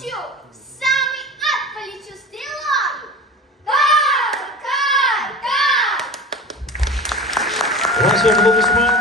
лечу, в самый ад полечу стрелой. Кар, кар, кар. Ваши аплодисменты.